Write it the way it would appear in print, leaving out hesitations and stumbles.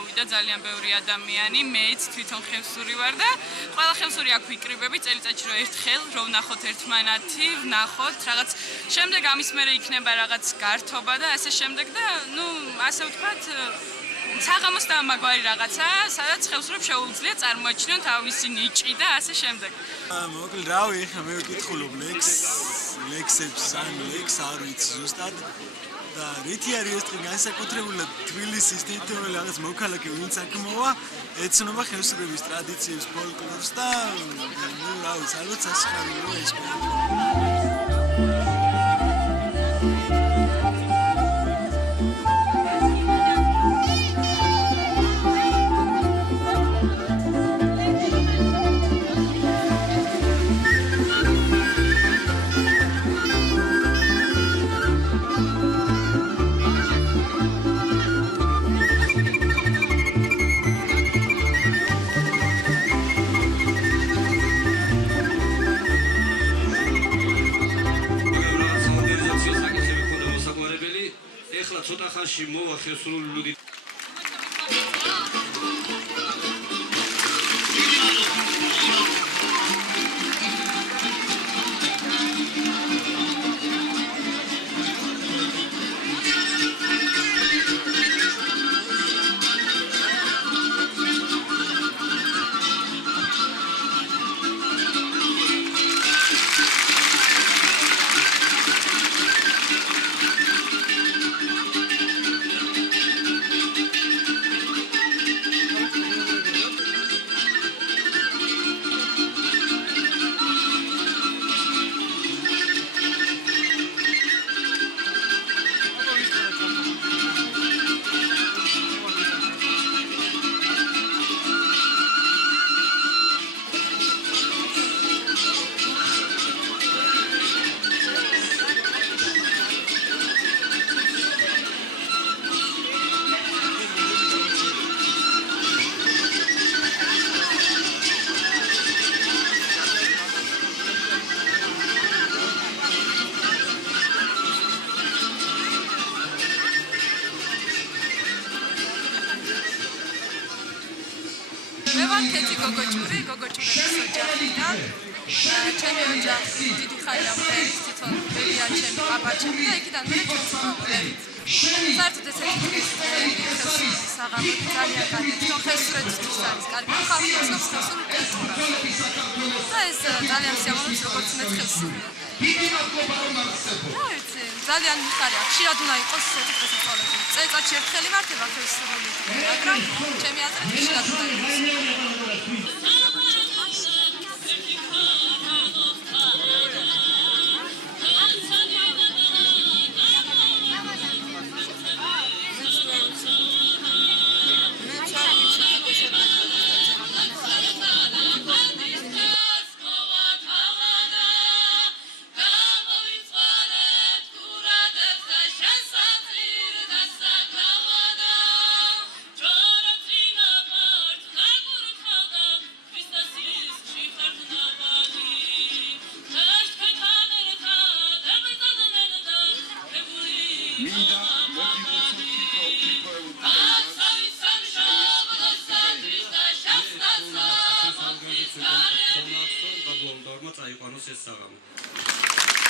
მოვიდა ძალიან ბევრი ადამიანი, მეც თვითონ ხევსური ვარ და ყველა ხევსური აქ ვიკრიბები წელიწადში რომ ერთხელ რომ ვნახოთ ერთმანეთი, ვნახოთ რაღაც შემდეგ ამის მერე იქნება რაღაც გართობა და ასე შემდეგ და ასე ვთქვათ საღამოს დამაგვარი რაღაცა, სადაც ხევსურებს შეუძლია წარმოაჩინონ თავისი ნიჭი და ასე შემდეგ. მოკლედ რავი, ხა მე ვკითხულობ ლექსებს ან ლექს არ ვიცი ზუსტად და რითი არის ეს დღე განსაკუთრებულად თბილისის თითოეული რაღაც მოქალაქე ვინც აქ მოვა, ეცნობა ხევსურების ტრადიციებს, ფოლკლორს და რავი, ალბათ სასიხარულოა ეს ცოტა ხანში მოვა ხევსურული ლუდი თეთი გოგოჭურების ოჯახიდან ჩემი ოჯახი დიდი ხანია მღერის თვითონ ბებია ჩემი პაპაჩემი და იქიდან მე ჩემს საერთოდ ესეთი საღამო ძალიან კარგი თვითონ ხევსურეთისთვის არის კარგი ხალხი ცნობს ხევსური კულტურას და ეს ძალიან სიამოვნებს როგორც მე ხევსური ძალიან მიხარია ხშირად უნდა იყოს ესეთი დღესასწაულები წელიწადში ერთხელ იმართება ხევსურული დღე მაგრამ ჩემი აზრით ხშირად უნდა იყოს და გლომდორმა წაიყვანოს ეს საღამო